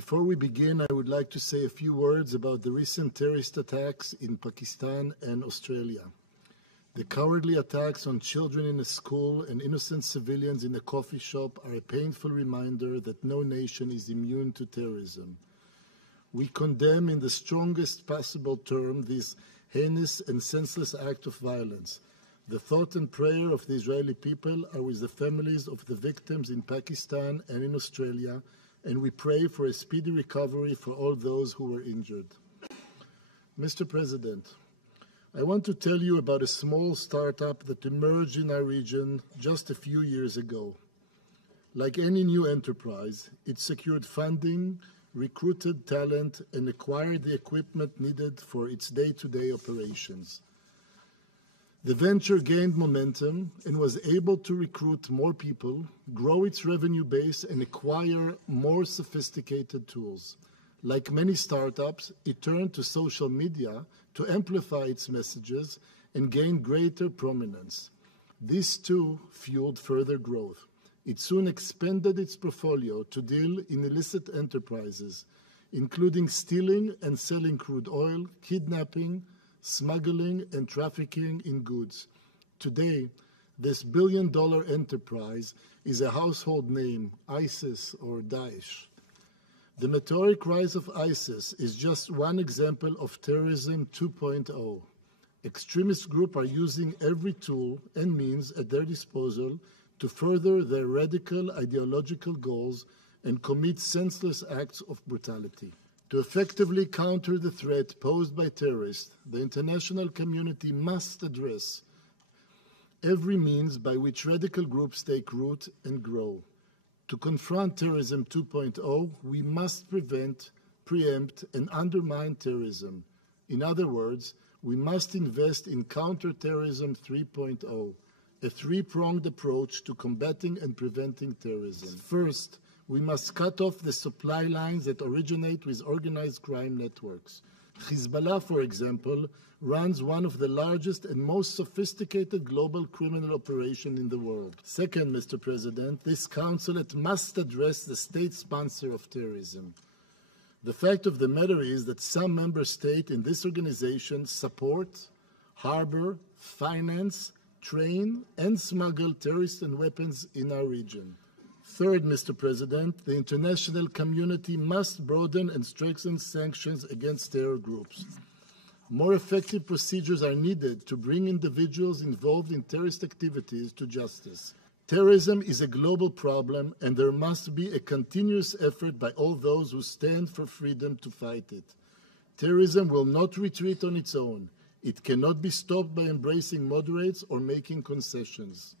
Before we begin, I would like to say a few words about the recent terrorist attacks in Pakistan and Australia. The cowardly attacks on children in a school and innocent civilians in a coffee shop are a painful reminder that no nation is immune to terrorism. We condemn in the strongest possible term this heinous and senseless act of violence. The thought and prayer of the Israeli people are with the families of the victims in Pakistan and in Australia, and we pray for a speedy recovery for all those who were injured. Mr. President, I want to tell you about a small startup that emerged in our region just a few years ago. Like any new enterprise, it secured funding, recruited talent, and acquired the equipment needed for its day-to-day operations. The venture gained momentum and was able to recruit more people, grow its revenue base, and acquire more sophisticated tools. Like many startups, it turned to social media to amplify its messages and gain greater prominence. This too fueled further growth. It soon expanded its portfolio to deal in illicit enterprises, including stealing and selling crude oil, kidnapping, smuggling, and trafficking in goods. Today, this billion-dollar enterprise is a household name, ISIS or Daesh. The meteoric rise of ISIS is just one example of terrorism 2.0. Extremist groups are using every tool and means at their disposal to further their radical ideological goals and commit senseless acts of brutality. To effectively counter the threat posed by terrorists, the international community must address every means by which radical groups take root and grow. To confront terrorism 2.0, we must prevent, preempt, and undermine terrorism. In other words, we must invest in counterterrorism 3.0, a three-pronged approach to combating and preventing terrorism. First, we must cut off the supply lines that originate with organized crime networks. Hezbollah, for example, runs one of the largest and most sophisticated global criminal operations in the world. Second, Mr. President, this consulate must address the state sponsor of terrorism. The fact of the matter is that some member states in this organization support, harbor, finance, train, and smuggle terrorists and weapons in our region. Third, Mr. President, the international community must broaden and strengthen sanctions against terror groups. More effective procedures are needed to bring individuals involved in terrorist activities to justice. Terrorism is a global problem, and there must be a continuous effort by all those who stand for freedom to fight it. Terrorism will not retreat on its own. It cannot be stopped by embracing moderates or making concessions.